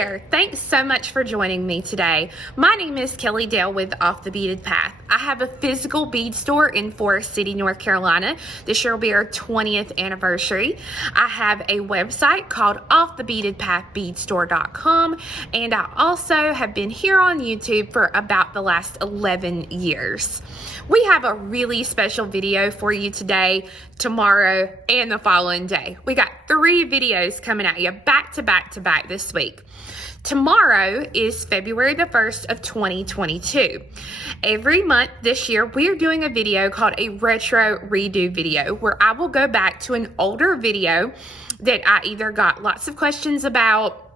there, thanks so much for joining me today. My name is Kelly Dale with Off the Beaded Path. I have a physical bead store in Forest City, North Carolina. This year will be our 20th anniversary. I have a website called offthebeadedpathbeadstore.com, and I also have been here on YouTube for about the last 11 years. We have a really special video for you today, tomorrow, and the following day. We got 3 videos coming at you back to back to back this week. Tomorrow is February the 1st of 2022. Every month this year, we're doing a video called a retro redo video where I will go back to an older video that I either got lots of questions about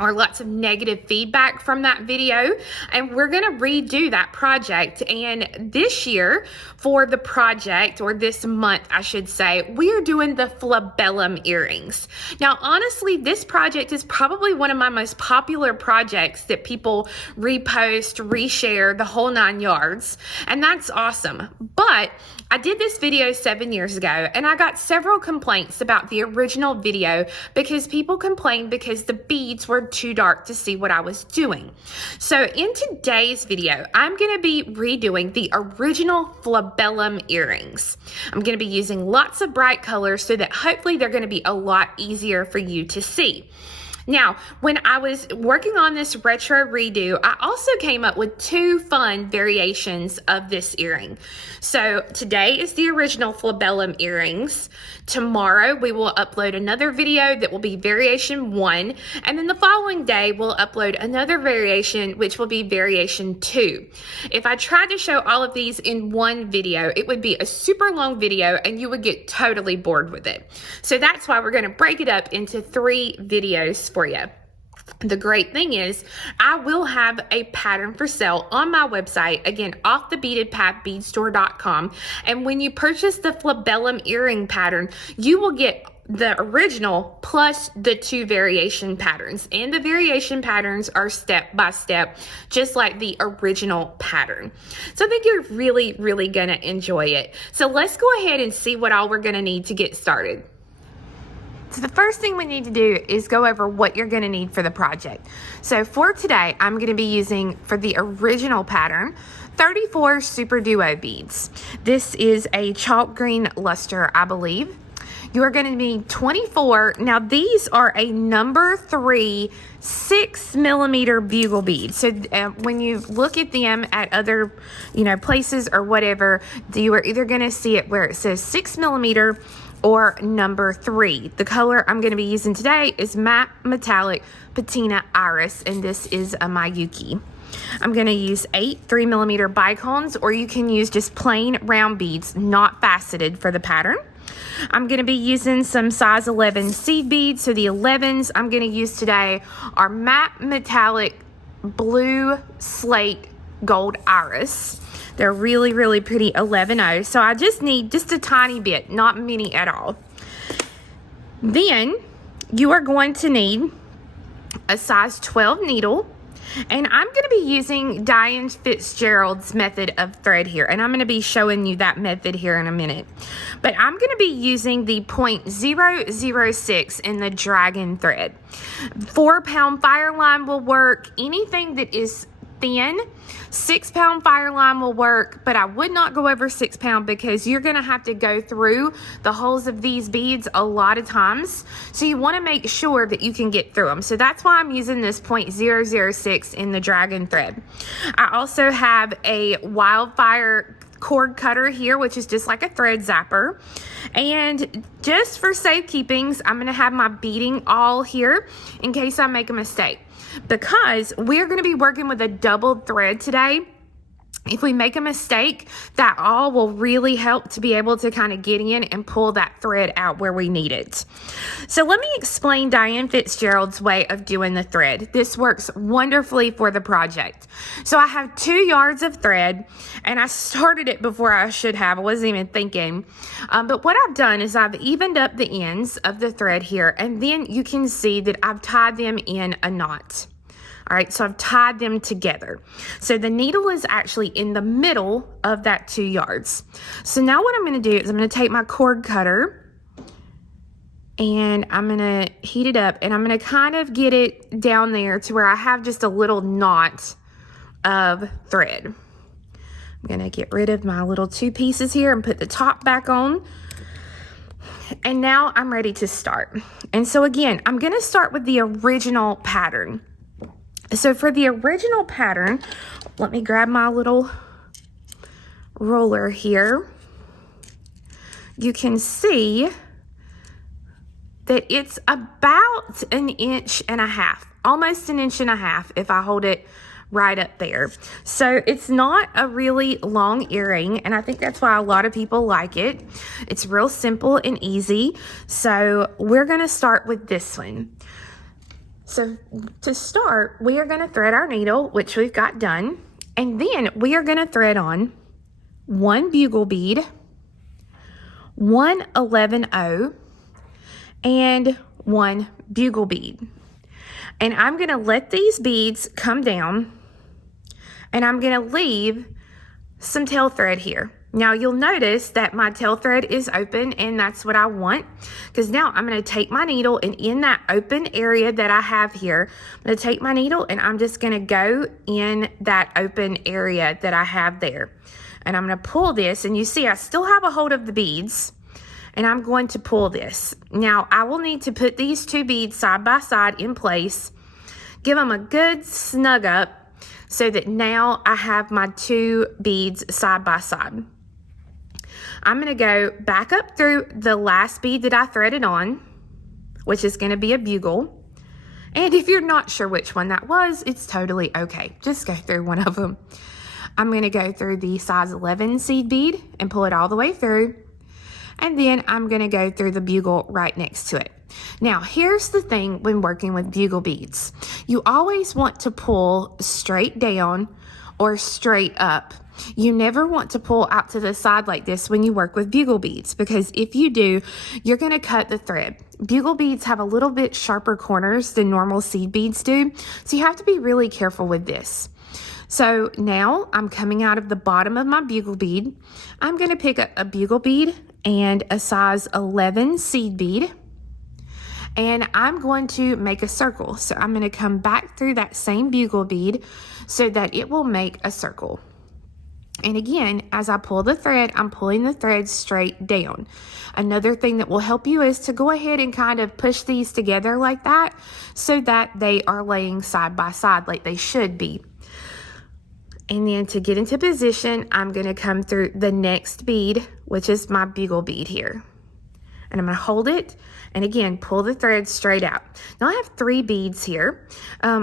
or lots of negative feedback from that video, and we're going to redo that project. And this year for the project, or this month I should say, we are doing the Flabellum earrings. Now honestly, this project is probably one of my most popular projects that people repost, reshare, the whole 9 yards, and that's awesome. But I did this video 7 years ago, and I got several complaints about the original video because people complained because the beads were too dark to see what I was doing. So in today's video, I'm going to be redoing the original Flabellum earrings. I'm going to be using lots of bright colors so that hopefully they're going to be a lot easier for you to see. Now, when I was working on this retro redo, I also came up with 2 fun variations of this earring. So today is the original Flabellum earrings. Tomorrow we will upload another video that will be variation 1, and then the following day we'll upload another variation, which will be variation 2. If I tried to show all of these in one video, it would be a super long video and you would get totally bored with it. So that's why we're going to break it up into 3 videos for you. The great thing is I will have a pattern for sale on my website, again, offthebeadedpathbeadstore.com, and when you purchase the Flabellum earring pattern, you will get the original plus the 2 variation patterns, and the variation patterns are step by step, just like the original pattern. So I think you're really gonna enjoy it. So let's go ahead and see what all we're gonna need to get started. So the first thing we need to do is go over what you're going to need for the project. So for today, I'm going to be using, for the original pattern, 34 Super Duo beads. This is a chalk green luster, I believe. You are going to need 24. Now these are a number 3 6mm bugle beads. So when you look at them at other, places or whatever, you are either going to see it where it says 6mm or number 3. The color I'm going to be using today is Matte Metallic Patina Iris, and this is a Mayuki. I'm going to use 8 3mm Bicones, or you can use just plain round beads, not faceted, for the pattern. I'm going to be using some size 11 seed beads. So the 11s I'm going to use today are Matte Metallic Blue Slate Gold Iris. They're really pretty 11-0. So I just need just a tiny bit, not many at all. Then you are going to need a size 12 needle. And I'm going to be using Diane Fitzgerald's method of thread here. And I'm going to be showing you that method here in a minute. But I'm going to be using the 0.006 in the dragon thread. 4-pound fire line will work. Anything that is thin, 6-pound fire line will work, but I would not go over 6-pound because you're going to have to go through the holes of these beads a lot of times. So you want to make sure that you can get through them. So that's why I'm using this 0.006 in the dragon thread. I also have a wildfire cord cutter here, which is just like a thread zapper. And just for safekeepings, I'm going to have my beading awl here in case I make a mistake, because we're going to be working with a double thread today. If we make a mistake, that awl will really help to be able to kind of get in and pull that thread out where we need it. So let me explain Diane Fitzgerald's way of doing the thread. This works wonderfully for the project. So I have 2 yards of thread, and I started it before I should have. I wasn't even thinking. But what I've done is I've evened up the ends of the thread here, and then you can see that I've tied them in a knot. All right, so I've tied them together. So the needle is actually in the middle of that 2 yards. So now what I'm going to do is I'm going to take my cord cutter And I'm gonna heat it up, and I'm gonna kind of get it down there to where I have just a little knot of thread. I'm gonna get rid of my little 2 pieces here and put the top back on. And now I'm ready to start. And so again, I'm gonna start with the original pattern. So for the original pattern, let me grab my little roller here. You can see that it's about 1.5 inches, almost 1.5 inches if I hold it right up there. So it's not a really long earring, and I think that's why a lot of people like it. It's real simple and easy. So we're gonna start with this one. So to start, we are gonna thread our needle, which we've got done, and then we are gonna thread on 1 bugle bead, 1 11-0, and 1 bugle bead. And I'm gonna let these beads come down, and I'm gonna leave some tail thread here. Now you'll notice that my tail thread is open, and that's what I want, because now I'm gonna take my needle, and in that open area that I have here, I'm gonna take my needle and I'm just gonna go in that open area that I have there. And I'm gonna pull this, and you see I still have a hold of the beads, and I'm going to pull this. Now I will need to put these 2 beads side by side in place, give them a good snug up, so that now I have my 2 beads side by side. I'm gonna go back up through the last bead that I threaded on, which is gonna be a bugle. And if you're not sure which one that was, it's totally okay. Just go through one of them. I'm gonna go through the size 11 seed bead and pull it all the way through. And then I'm gonna go through the bugle right next to it. Now, here's the thing when working with bugle beads. You always want to pull straight down or straight up. You never want to pull out to the side like this when you work with bugle beads, because if you do, you're gonna cut the thread. Bugle beads have a little bit sharper corners than normal seed beads do, so you have to be really careful with this. So now I'm coming out of the bottom of my bugle bead. I'm gonna pick up a bugle bead and a size 11 seed bead, and I'm going to make a circle. So I'm going to come back through that same bugle bead so that it will make a circle. And again, as I pull the thread, I'm pulling the thread straight down. Another thing that will help you is to go ahead and kind of push these together like that, so that they are laying side by side like they should be. And then to get into position, I'm going to come through the next bead, which is my bugle bead here. And I'm going to hold it, and again, pull the thread straight out. Now I have 3 beads here.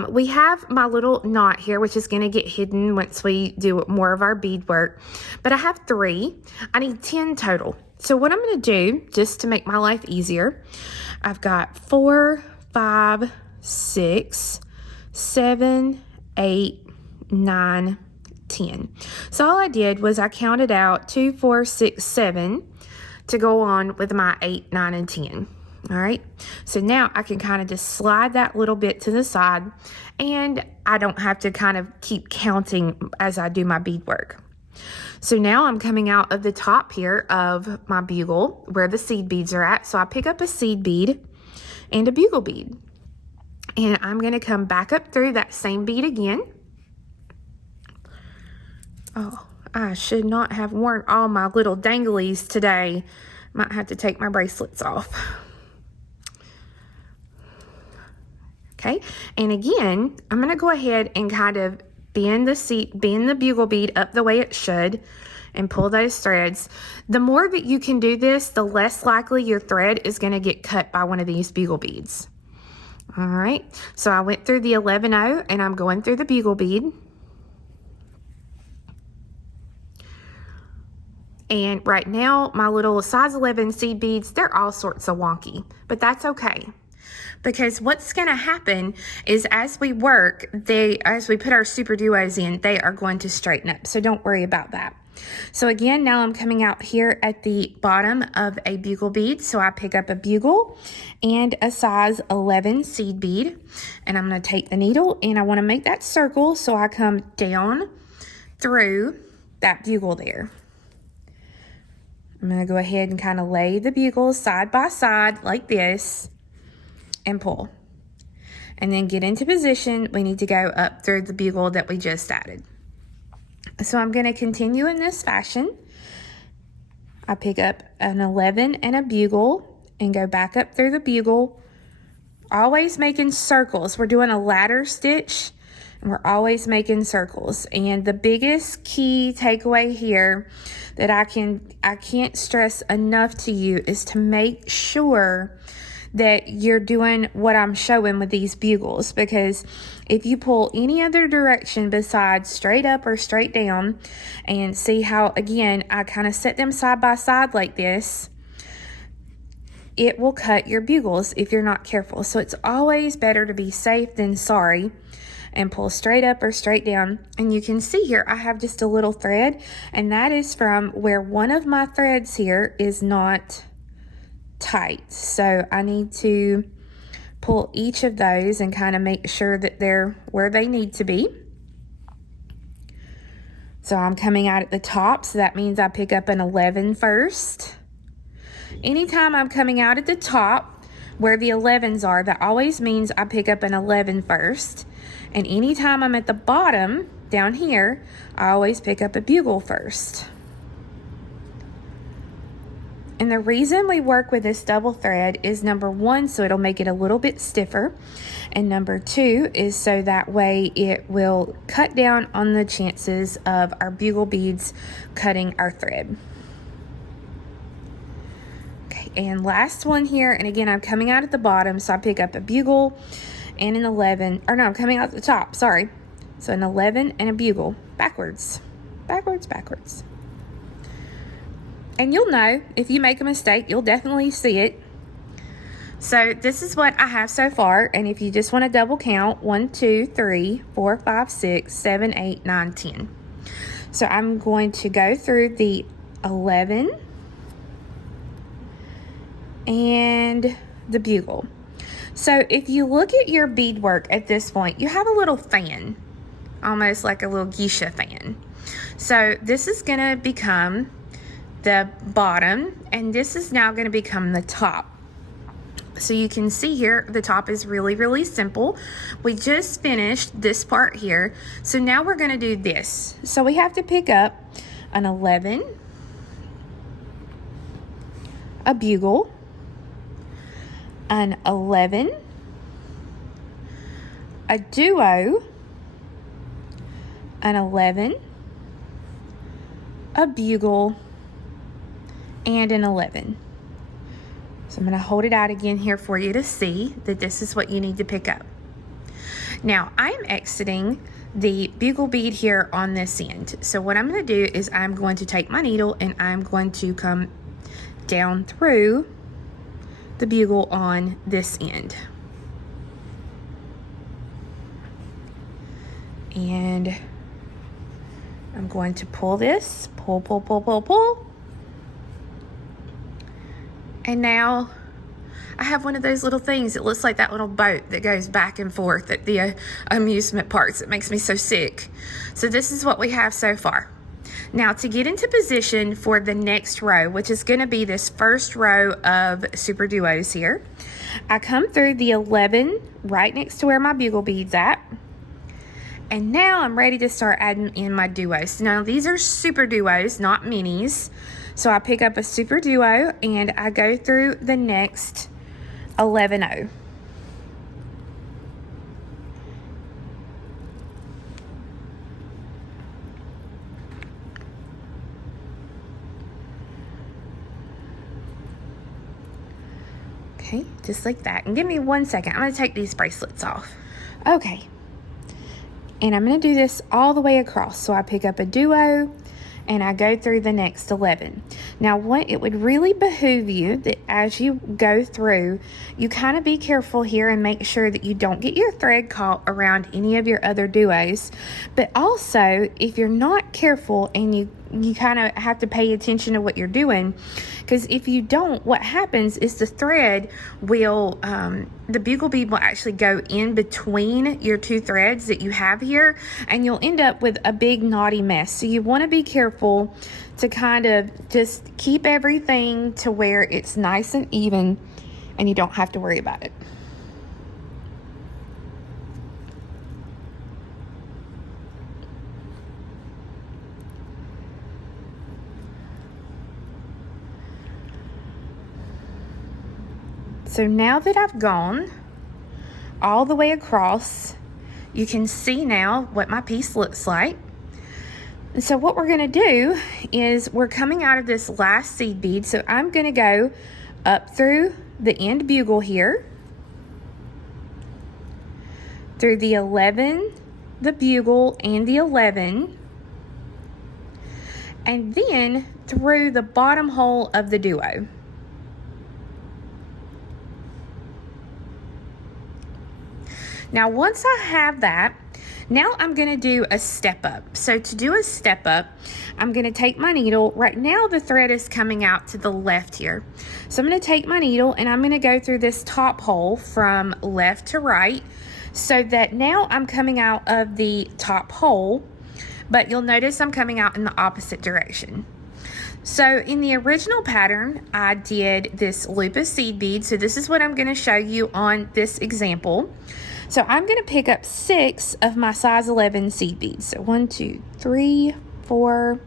We have my little knot here, which is going to get hidden once we do more of our bead work. But I have 3. I need 10 total. So what I'm going to do, just to make my life easier, I've got 4, 5, 6, 7, 8, 9, 10. So all I did was I counted out 2, 4, 6, 7 to go on with my 8, 9, and 10. All right, so now I can kind of just slide that little bit to the side, and I don't have to kind of keep counting as I do my bead work. So now I'm coming out of the top here of my bugle where the seed beads are at. So I pick up a seed bead and a bugle bead, and I'm going to come back up through that same bead again. Oh, I should not have worn all my little danglies today. Might have to take my bracelets off. Okay, and again, I'm going to go ahead and kind of bend the bugle bead up the way it should and pull those threads. The more that you can do this, the less likely your thread is going to get cut by one of these bugle beads. All right, so I went through the 11-0 and I'm going through the bugle bead. And right now, my little size 11 seed beads, they're all sorts of wonky, but that's okay. Because what's going to happen is as we work, as we put our super duos in, they are going to straighten up. So don't worry about that. So again, now I'm coming out here at the bottom of a bugle bead. So I pick up a bugle and a size 11 seed bead. And I'm going to take the needle and I want to make that circle. So I come down through that bugle there. I'm going to go ahead and kind of lay the bugles side by side like this and pull. And then get into position. We need to go up through the bugle that we just added. So I'm going to continue in this fashion. I pick up an 11 and a bugle and go back up through the bugle, always making circles. We're doing a ladder stitch and we're always making circles. And the biggest key takeaway here that I can't stress enough to you is to make sure that you're doing what I'm showing with these bugles, because if you pull any other direction besides straight up or straight down, and see how, again, I kind of set them side by side like this, it will cut your bugles if you're not careful. So it's always better to be safe than sorry and pull straight up or straight down. And you can see here I have just a little thread, and that is from where one of my threads here is not tight. So I need to pull each of those and kind of make sure that they're where they need to be. So I'm coming out at the top, so that means I pick up an 11 first. Anytime I'm coming out at the top where the 11s are, that always means I pick up an 11 first. And anytime I'm at the bottom down here, I always pick up a bugle first. And the reason we work with this double thread is, number one, so it'll make it a little bit stiffer. And number two is so that way it will cut down on the chances of our bugle beads cutting our thread. Okay, and last one here, and again, I'm coming out at the bottom, so I pick up a bugle and an 11, or no, I'm coming out at the top, sorry. So an 11 and a bugle, backwards, backwards, backwards. And you'll know, if you make a mistake, you'll definitely see it. So this is what I have so far. And if you just want to double count, 1, 2, 3, 4, 5, 6, 7, 8, 9, 10. So I'm going to go through the 11 and the bugle. So if you look at your beadwork at this point, you have a little fan, almost like a little geisha fan. So this is going to become the bottom, and this is now going to become the top. So you can see here, the top is really, really simple. We just finished this part here. So now we're going to do this. So we have to pick up an 11, a bugle, an 11, a duo, an 11, a bugle, and an 11. So I'm going to hold it out again here for you to see that this is what you need to pick up. Now I'm exiting the bugle bead here on this end. So what I'm going to do is I'm going to take my needle and I'm going to come down through the bugle on this end. And I'm going to pull this, pull, pull, pull, pull, pull. And now I have one of those little things that looks like that little boat that goes back and forth at the amusement parks. It makes me so sick. So this is what we have so far. Now to get into position for the next row, which is going to be this first row of super duos here, I come through the 11 right next to where my bugle bead's at. And now I'm ready to start adding in my duos. Now these are super duos, not minis. So I pick up a super duo and I go through the next 11-0. Okay, just like that. And give me 1 second. I'm going to take these bracelets off. Okay. And I'm going to do this all the way across. So I pick up a duo and I go through the next 11. Now what it would really behoove you that as you go through, you kind of be careful here and make sure that you don't get your thread caught around any of your other duos. But also, if you're not careful and you you kind of have to pay attention to what you're doing, because if you don't, what happens is the thread will, the bugle bead will actually go in between your two threads that you have here, and you'll end up with a big knotty mess. So you want to be careful to kind of just keep everything to where it's nice and even, and you don't have to worry about it. So now that I've gone all the way across, you can see now what my piece looks like. And so what we're going to do is we're coming out of this last seed bead. So I'm going to go up through the end bugle here, through the 11, the bugle, and the 11, and then through the bottom hole of the duo. Now, once I have that, now I'm going to do a step up. So to do a step up, I'm going to take my needle. Right now, the thread is coming out to the left here. So I'm going to take my needle and I'm going to go through this top hole from left to right, so that now I'm coming out of the top hole, but you'll notice I'm coming out in the opposite direction. So in the original pattern, I did this loop of seed beads. So this is what I'm going to show you on this example. So I'm going to pick up 6 of my size 11 seed beads. So 1, 2, 3, 4,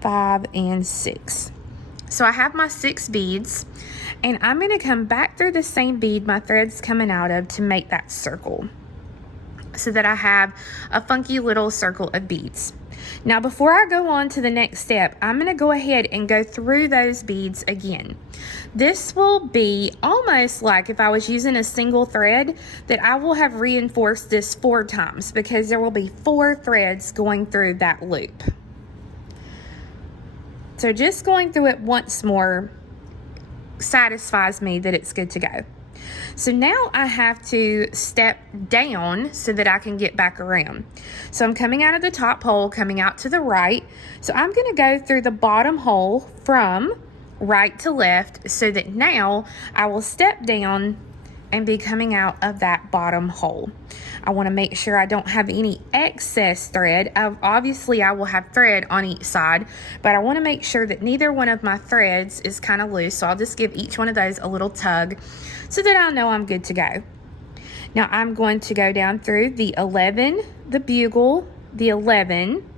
5, and 6. So I have my 6 beads, and I'm going to come back through the same bead my thread's coming out of to make that circle, so that I have a funky little circle of beads. Now, before I go on to the next step, I'm going to go ahead and go through those beads again. This will be almost like if I was using a single thread, that I will have reinforced this 4 times, because there will be 4 threads going through that loop. So just going through it once more satisfies me that it's good to go. So now I have to step down so that I can get back around. So I'm coming out of the top hole, coming out to the right. So I'm going to go through the bottom hole from right to left, so that now I will step down and be coming out of that bottom hole. I want to make sure I don't have any excess thread. Obviously, I will have thread on each side, but I want to make sure that neither one of my threads is kind of loose. So I'll just give each one of those a little tug so that I know I'm good to go. Now I'm going to go down through the 11, the bugle, the 11,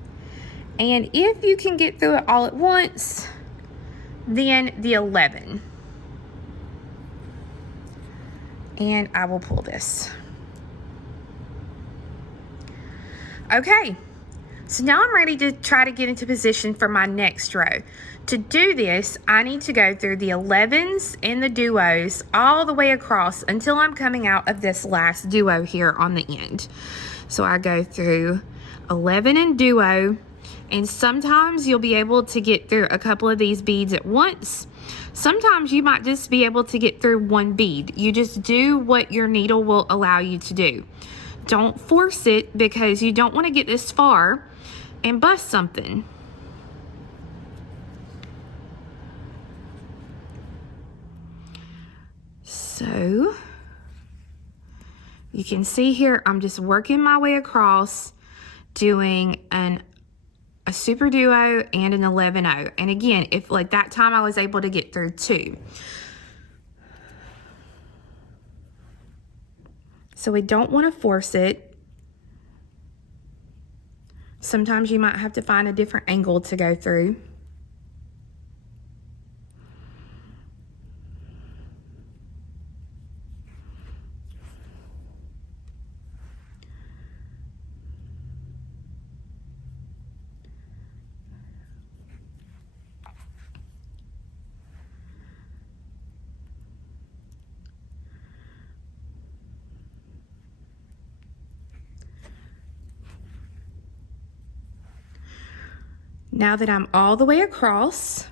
and if you can get through it all at once, then the 11. And I will pull this. Okay, so now I'm ready to try to get into position for my next row. To do this, I need to go through the 11s and the duos all the way across until I'm coming out of this last duo here on the end. So I go through 11 and duo, and sometimes you'll be able to get through a couple of these beads at once. Sometimes you might just be able to get through one bead. You just do what your needle will allow you to do. Don't force it, because you don't want to get this far and bust something. So you can see here, I'm just working my way across, doing a super duo and an 11-0. And again, if like that time I was able to get through 2. So we don't want to force it. Sometimes you might have to find a different angle to go through. Now that I'm all the way across,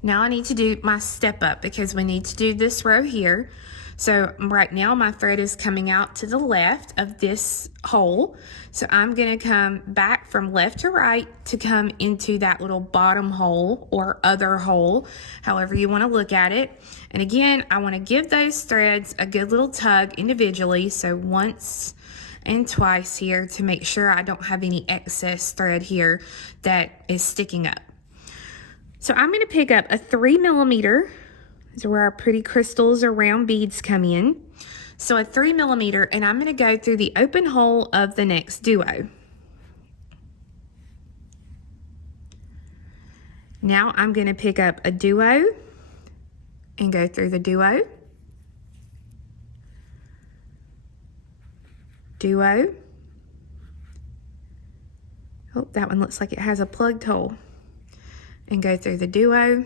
now I need to do my step up, because we need to do this row here. So right now my thread is coming out to the left of this hole. So I'm going to come back from left to right to come into that little bottom hole or other hole, however you want to look at it. And again, I want to give those threads a good little tug individually. So once and twice here to make sure I don't have any excess thread here that is sticking up. So I'm going to pick up a 3mm. These are where our pretty crystals or round beads come in. So a 3mm, and I'm going to go through the open hole of the next duo. Now I'm going to pick up a duo and go through the duo. Duo. Oh, that one looks like it has a plugged hole. And go through the duo.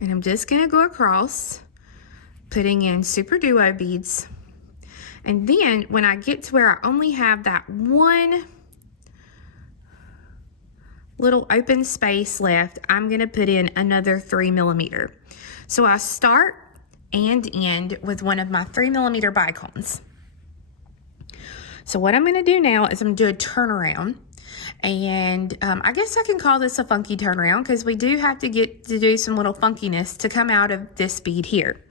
And I'm just going to go across, putting in super duo beads. And then when I get to where I only have that one little open space left, I'm going to put in another 3mm. So I start and end with one of my 3mm bicones. So what I'm going to do now is I'm going to do a turnaround. And I guess I can call this a funky turnaround because we do have to get to do some little funkiness to come out of this bead here.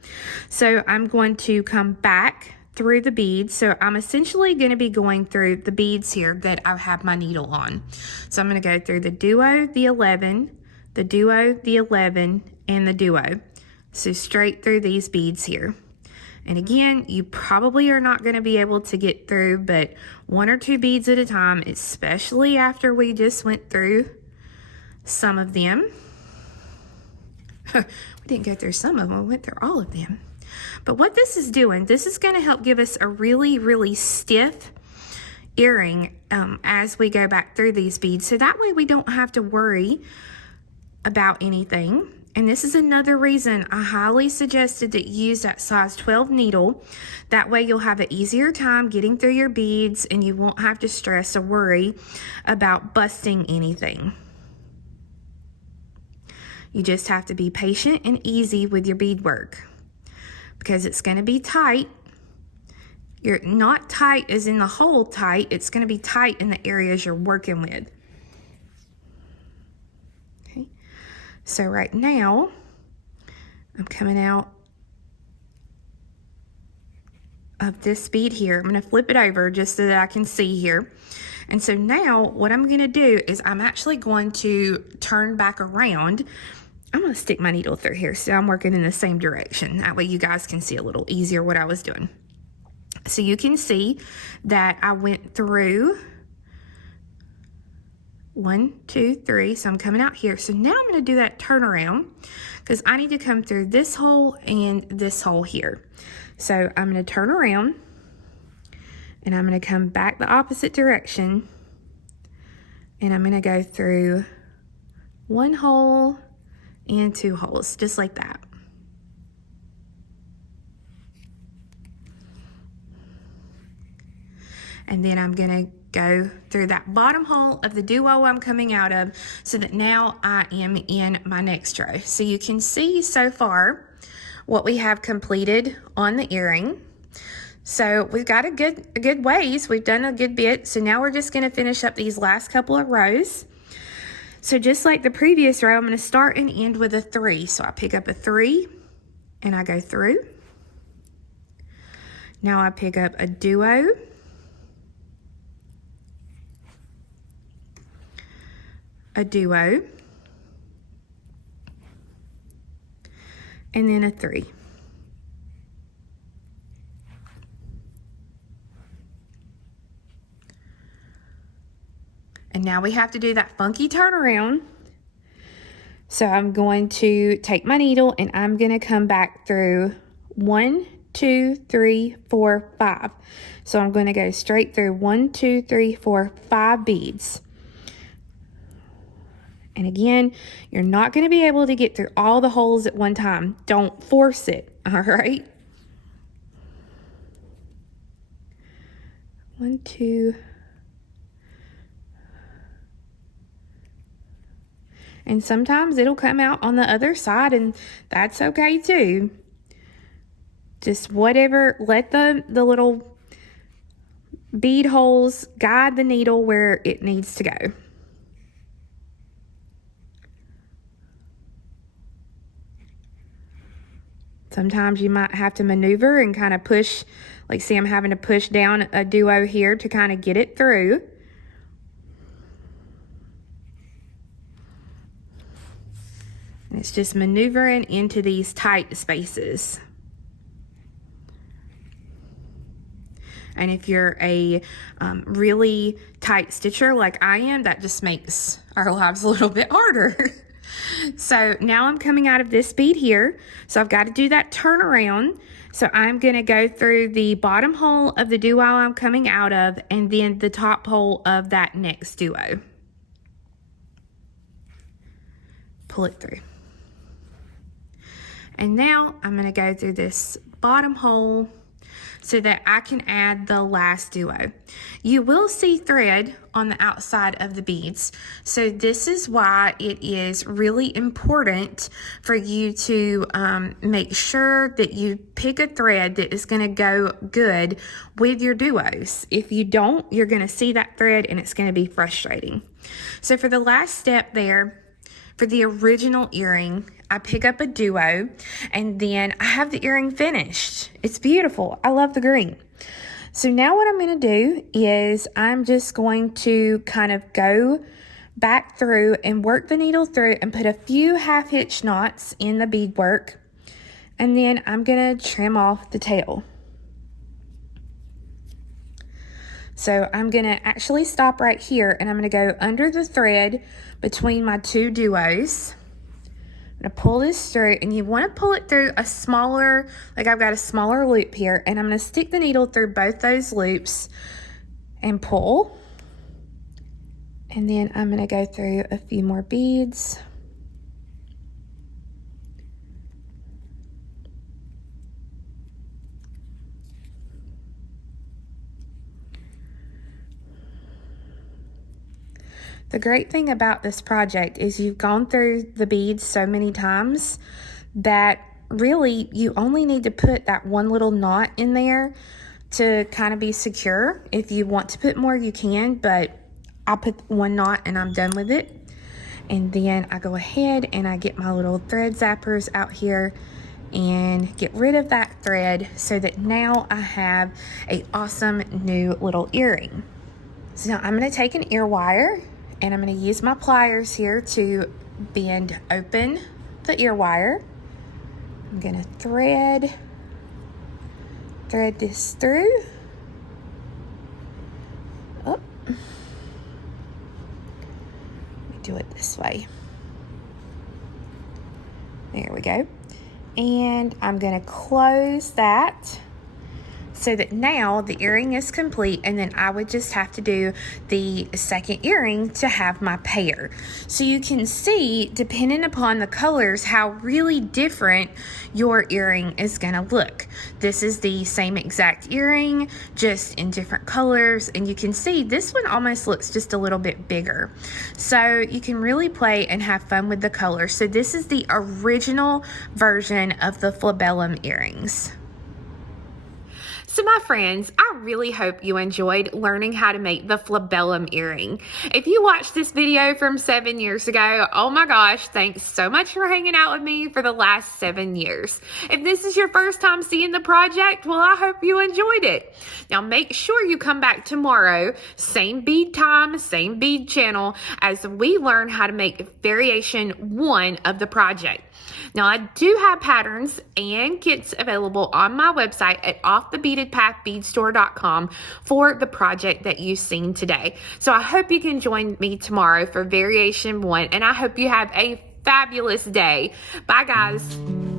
So I'm going to come back through the beads. So I'm essentially going to be going through the beads here that I have my needle on. So I'm going to go through the duo, the 11, the duo, the 11, and the duo. So straight through these beads here. And again, you probably are not going to be able to get through but 1 or 2 beads at a time, especially after we just went through some of them. We didn't go through some of them, we went through all of them. But what this is doing, this is going to help give us a really, really stiff earring as we go back through these beads. So that way we don't have to worry about anything. And this is another reason I highly suggested that you use that size 12 needle. That way you'll have an easier time getting through your beads and you won't have to stress or worry about busting anything. You just have to be patient and easy with your beadwork because it's going to be tight. You're not tight as in the hole tight. It's going to be tight in the areas you're working with. So right now, I'm coming out of this bead here. I'm going to flip it over just so that I can see here. And so now what I'm going to do is I'm actually going to turn back around. I'm going to stick my needle through here so I'm working in the same direction. That way you guys can see a little easier what I was doing. So you can see that I went through 1, 2, 3. So I'm coming out here. So now I'm going to do that turnaround because I need to come through this hole and this hole here. So I'm going to turn around and I'm going to come back the opposite direction and I'm going to go through 1 hole and 2 holes, just like that. And then I'm going to go through that bottom hole of the duo I'm coming out of so that now I am in my next row. So you can see so far what we have completed on the earring. So we've got a good ways. We've done a good bit. So now we're just going to finish up these last couple of rows. So just like the previous row, I'm going to start and end with a 3. So I pick up a 3 and I go through. Now I pick up a duo. A duo, and then a 3. And now we have to do that funky turnaround. So I'm going to take my needle and I'm going to come back through 1, 2, 3, 4, 5. So I'm going to go straight through 1, 2, 3, 4, 5 beads. And again, you're not going to be able to get through all the holes at one time. Don't force it, all right? 1, 2, And sometimes it'll come out on the other side, and that's okay too. Just whatever, let the little bead holes guide the needle where it needs to go. Sometimes you might have to maneuver and kind of push, like see I'm having to push down a duo here to kind of get it through. And it's just maneuvering into these tight spaces. And if you're a really tight stitcher like I am, that just makes our lives a little bit harder. So now I'm coming out of this bead here. So I've got to do that turnaround. So I'm going to go through the bottom hole of the duo I'm coming out of, and then the top hole of that next duo. Pull it through. And now I'm going to go through this bottom hole so that I can add the last duo. You will see thread on the outside of the beads. So this is why it is really important for you to make sure that you pick a thread that is going to go good with your duos. If you don't, you're going to see that thread and it's going to be frustrating. So for the last step there, for the original earring, I pick up a duo and then I have the earring finished. It's beautiful. I love the green. So now what I'm going to do is I'm just going to kind of go back through and work the needle through and put a few half hitch knots in the beadwork. And then I'm going to trim off the tail. So I'm going to actually stop right here and I'm going to go under the thread between my two duos. I'm going to pull this through, and you want to pull it through a smaller, like I've got a smaller loop here, and I'm going to stick the needle through both those loops and pull. And then I'm going to go through a few more beads. The great thing about this project is you've gone through the beads so many times that really you only need to put that one little knot in there to kind of be secure. If you want to put more, you can, but I'll put one knot and I'm done with it. And then I go ahead and I get my little thread zappers out here and get rid of that thread so that now I have an awesome new little earring. So now I'm going to take an ear wire and I'm going to use my pliers here to bend open the ear wire. I'm going to thread this through. Oh. Let me do it this way. There we go. And I'm going to close that so that now the earring is complete, and then I would just have to do the second earring to have my pair. So you can see, depending upon the colors, how really different your earring is gonna look. This is the same exact earring, just in different colors, and you can see this one almost looks just a little bit bigger. So you can really play and have fun with the colors. So this is the original version of the Flabellum earrings. So my friends, I really hope you enjoyed learning how to make the Flabellum earring. If you watched this video from 7 years ago, oh my gosh, thanks so much for hanging out with me for the last 7 years. If this is your first time seeing the project, well, I hope you enjoyed it. Now make sure you come back tomorrow, same bead time, same bead channel, as we learn how to make variation 1 of the project. Now, I do have patterns and kits available on my website at offthebeadedpathbeadstore.com for the project that you've seen today. So I hope you can join me tomorrow for variation 1, and I hope you have a fabulous day. Bye, guys.